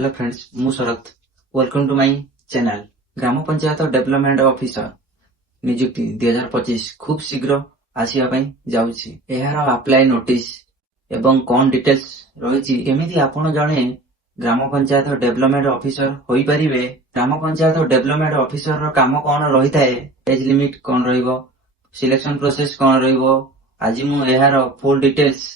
Hello friends मु Sarat welcome to my channel. ग्राम panchayat development officer नियुक्ति 2025 खूब शीघ्र आसिया पई जाउछि। एहार अप्लाई नोटिस एवं कोन डिटेल्स रहिछि केमिति आपण जणे ग्राम पंचायत डेवलपमेंट ऑफिसर होई परिबे। ग्राम पंचायत डेवलपमेंट ऑफिसर रो काम कोन रहिताए, एज लिमिट कोन रहिबो, सिलेक्शन प्रोसेस कोन रहिबो, आज मु एहार फुल डिटेल्स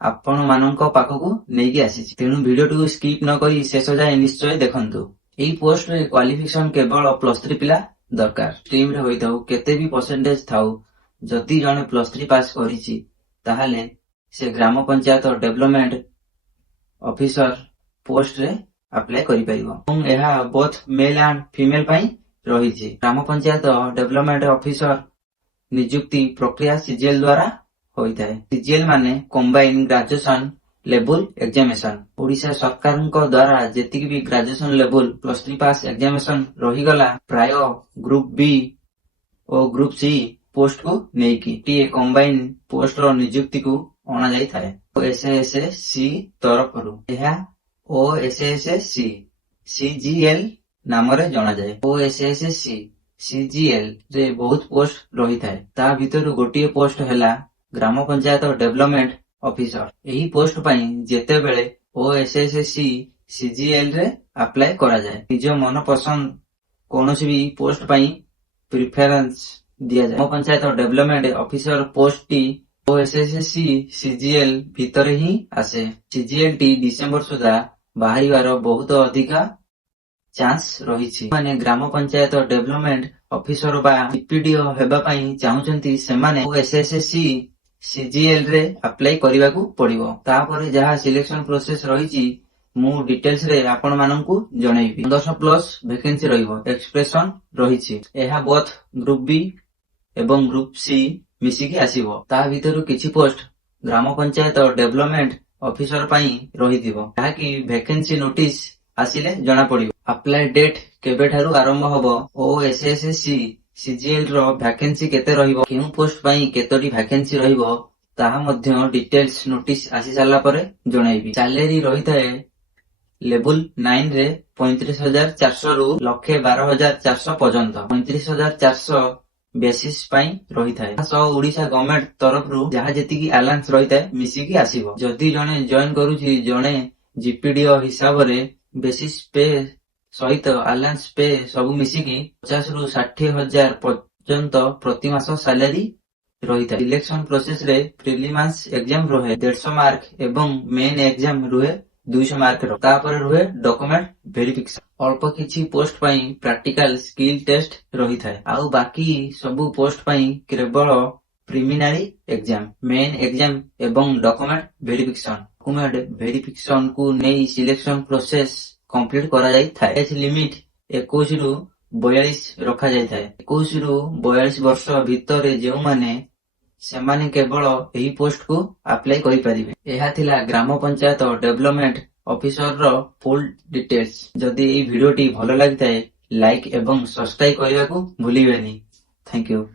आपण मानक पाखकू नेकी आसीछि। तेणु वीडियो टू स्किप न करी शेष जाए निश्चय देखंतु। एई पोस्ट रे क्वालिफिकेशन केवल +3 पिला दरकार। स्ट्रीम रे होइताउ केते भी परसेंटेज थाउ, जदि जने +3 पास करिछि ताहाले से ग्राम पंचायत डेवलपमेंट ऑफिसर पोस्ट रे अप्लाई करि परिबो। एहा बोथ मेल एंड फीमेल पई रहिछि। ग्राम पंचायत डेवलपमेंट ऑफिसर नियुक्ति प्रक्रिया सीजीएल द्वारा होइताए। सीजीएल माने combine graduation level examination. Odisha सरकार द्वारा जेतिक भी ग्रेजुएशन लेवल +3 पास एग्जामिनेशन रहीगला प्राय ग्रुप बी और ग्रुप सी पोस्ट को नेकी टीए कंबाइन पोस्ट रो नियुक्ति को अना जाई थाए। ओएसएससी तरफरु एहा ओएसएससी सीजीएल नाम रे जाना जाए। ओएसएससी सीजीएल रे बहुत पोस्ट रही थाए। ता भितर गोटिए पोस्ट हैला ग्राम पंचायत डेवलपमेंट ऑफिसर। एही पोस्ट पई जेते बेले ओएसएससी सीजीएल रे अप्लाई करा जाए, निज मन पसंद कोनोसी भी पोस्ट पई प्रेफरेंस दिया जाए। ग्राम पंचायत डेवलपमेंट ऑफिसर पोस्ट टी ओएसएससी सीजीएल भीतर ही आसे। सीजीएल टी डिसेंबर सुधा बाहरिवार बहुत अधिका चांस रहिछि। माने ग्राम पंचायत डेवलपमेंट ऑफिसर बा ईपीडीओ हेबा पई चाहुचंती सेमाने ओएसएससी सीजीएल रे अप्लाई करिवाकू पड़िबो। तापरे जहा सिलेक्शन प्रोसेस रहिछि मु डिटेल्स रे आपण माननकू जणैबी। 15+ वैकेंसी रहिबो। एक्सप्रेशन रहिछि। एहा बोथ ग्रुप बी एवं ग्रुप सी मिसी के आसीबो। ता भितरु किछि पोस्ट ग्राम पंचायत डेवलपमेंट ऑफिसर पई रहिदिबो, ताकि वैकेंसी नोटिस आसिले जणा पड़िबो। अप्लाई डेट केबे ठारू आरंभ होबो, ओएसएससी सीजीएल रो वैकेंसी केते रहिबो, केउ पोस्ट पई केतोटी वैकेंसी रहिबो ताहा मध्य डिटेल्स नोटिस आसी साला परे जणाइबी। सैलरी रहिताए लेवल 9 रे 35,400 रु 1,12,400 पर्यंत। 35,400 बेसिस पई रहिताए। सो ओडिशा गवर्नमेंट तरफ रु जहा जेतिकी अलाउंस रहिताए मिसी की आसीबो। जदि जणे जॉइन करूची जणे जीपीडीओ हिसाब रे बेसिस पे सहित अलाउंस पे सब मिसिकी 50 रु 60,000 पर्यंत प्रति मास सैलरी रहिता। सिलेक्शन प्रोसेस रे प्रिलिम्स एग्जाम रहे 150 मार्क एवं मेन एग्जाम रुहे 200 मार्क रो। तापर रुहे डॉक्यूमेंट वेरिफिकेशन। अल्प किछि पोस्ट पई प्रैक्टिकल स्किल टेस्ट रहिथाय। आउ बाकी सब पोस्ट पई केवल प्रिलिमिनरी एग्जाम, मेन एग्जाम एवं डॉक्यूमेंट वेरिफिकेशन। डॉक्यूमेंट वेरिफिकेशन को नै सिलेक्शन प्रोसेस कंप्लीट करा जाई थाए। एज लिमिट 21 रु 42 रखा जाई थाए। 21 रु 42 वर्ष भितर जेउ माने सेमाने केवल एही पोस्ट को अप्लाई करि परिबे। एहा थिला ग्राम पंचायत डेवलपमेंट ऑफिसर रो फुल डिटेल्स। जदि एही वीडियोटी भलो लागि थाए लाइक एवं सब्सक्राइब करिवाकू भूलिबेनी। Thank you.